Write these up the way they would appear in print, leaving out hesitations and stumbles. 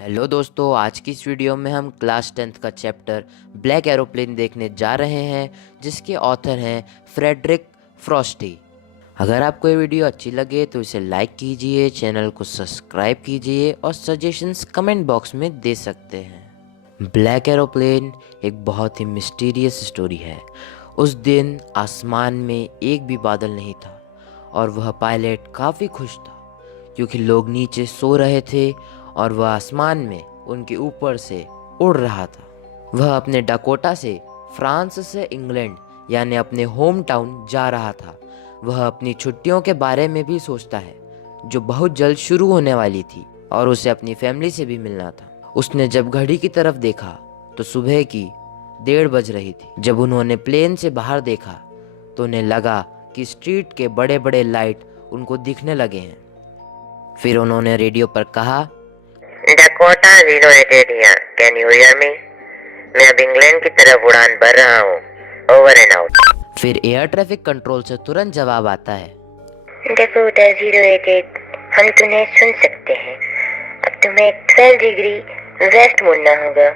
Hello दोस्तों, आज की इस वीडियो में हम क्लास 10th का चैप्टर ब्लैक एरोप्लेन देखने जा रहे हैं, जिसके ऑथर हैं फ्रेडरिक फ्रॉस्टी। अगर आपको ये वीडियो अच्छी लगे तो इसे लाइक कीजिए, चैनल को सब्सक्राइब कीजिए और सजेशंस कमेंट बॉक्स में दे सकते हैं। ब्लैक एरोप्लेन एक बहुत ही मिस्टीरियस स्टोरी है। उस दिन आसमान में एक भी बादल नहीं था और वह पायलट काफ़ी खुश था क्योंकि लोग नीचे सो रहे थे और वह आसमान में उनके ऊपर से उड़ रहा था। वह अपने डकोटा से फ्रांस से इंग्लैंड यानी अपने होम टाउन जा रहा था। वह अपनी छुट्टियों के बारे में भी सोचता है जो बहुत जल्द शुरू होने वाली थी और उसे अपनी फैमिली से भी मिलना था। उसने जब घड़ी की तरफ देखा तो सुबह की 1:30 बज रही थी। जब उन्होंने प्लेन से बाहर देखा तो उन्हें लगा कि स्ट्रीट के बड़े बड़े लाइट उनको दिखने लगे हैं। फिर उन्होंने रेडियो पर कहा, Dakota 088 here, can you hear me? मैं अब इंग्लैंड की तरफ उड़ान भर रहा हूँ, ओवर एंड आउट। फिर एयर ट्रैफिक कंट्रोल से तुरंत जवाब आता है, डकोटा 088, हम तुम्हें सुन सकते हैं। अब तुम्हें 12 डिग्री वेस्ट मुड़ना होगा,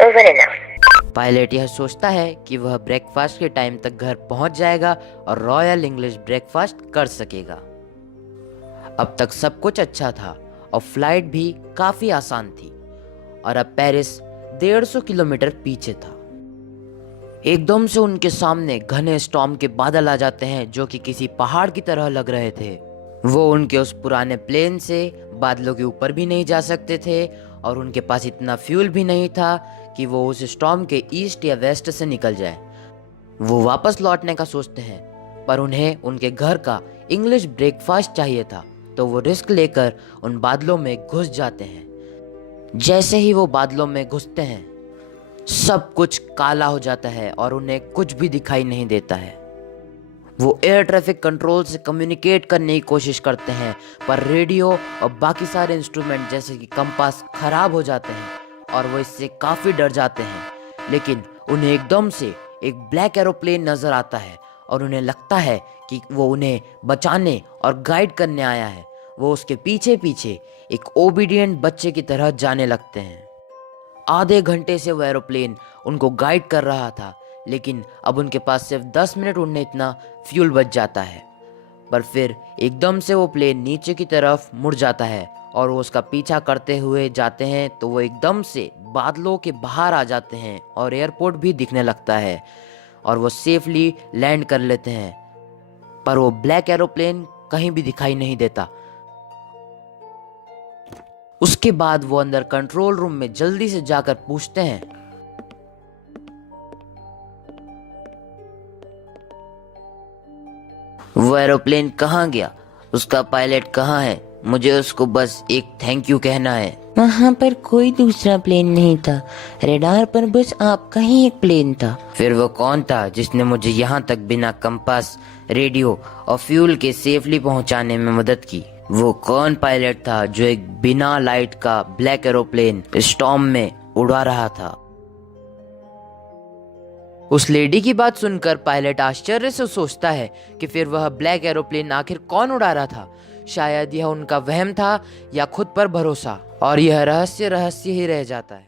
ओवर एंड आउट। पायलट यह सोचता है कि वह ब्रेकफास्ट के टाइम तक घर पहुंच जाएगा और रॉयल इंग्लिश ब्रेकफास्ट कर सकेगा। अब तक सब कुछ अच्छा था और फ्लाइट भी काफी आसान थी और अब पेरिस 150 किलोमीटर पीछे था। एकदम से उनके सामने घने स्टॉर्म के बादल आ जाते हैं जो कि किसी पहाड़ की तरह लग रहे थे। वो उनके उस पुराने प्लेन से बादलों के ऊपर भी नहीं जा सकते थे और उनके पास इतना फ्यूल भी नहीं था कि वो उस स्टॉर्म के ईस्ट या वेस्ट से निकल जाए। वो वापस लौटने का सोचते हैं पर उन्हें उनके घर का इंग्लिश ब्रेकफास्ट चाहिए था, तो वो रिस्क लेकर उन बादलों में घुस जाते हैं। जैसे ही वो बादलों में घुसते हैं सब कुछ काला हो जाता है और उन्हें कुछ भी दिखाई नहीं देता है। वो एयर ट्रैफिक कंट्रोल से कम्युनिकेट करने की कोशिश करते हैं पर रेडियो और बाकी सारे इंस्ट्रूमेंट जैसे कि कंपास खराब हो जाते हैं और वो इससे काफ़ी डर जाते हैं। लेकिन उन्हें एकदम से एक ब्लैक एरोप्लेन नज़र आता है और उन्हें लगता है कि वो उन्हें बचाने और गाइड करने आया है। वो उसके पीछे पीछे एक ओबीडियंट बच्चे की तरह जाने लगते हैं। आधे घंटे से वो एरोप्लेन उनको गाइड कर रहा था, लेकिन अब उनके पास सिर्फ 10 मिनट उड़ने इतना फ्यूल बच जाता है। पर फिर एकदम से वो प्लेन नीचे की तरफ मुड़ जाता है और वो उसका पीछा करते हुए जाते हैं तो वो एकदम से बादलों के बाहर आ जाते हैं और एयरपोर्ट भी दिखने लगता है और वो सेफली लैंड कर लेते हैं। पर वो ब्लैक एरोप्लेन कहीं भी दिखाई नहीं देता। उसके बाद वो अंदर कंट्रोल रूम में जल्दी से जाकर पूछते हैं, वो एरोप्लेन कहाँ गया? उसका पायलट कहाँ है? मुझे उसको बस एक थैंक यू कहना है। वहाँ पर कोई दूसरा प्लेन नहीं था, रडार पर बस आपका ही एक प्लेन था। फिर वो कौन था जिसने मुझे यहाँ तक बिना कंपास, रेडियो और फ्यूल के सेफली पहुँचाने में मदद की? वो कौन पायलट था जो एक बिना लाइट का ब्लैक एरोप्लेन स्टॉर्म में उड़ा रहा था? उस लेडी की बात सुनकर पायलट आश्चर्य से सोचता है कि फिर वह ब्लैक एरोप्लेन आखिर कौन उड़ा रहा था। शायद यह उनका वहम था या खुद पर भरोसा, और यह रहस्य ही रह जाता है।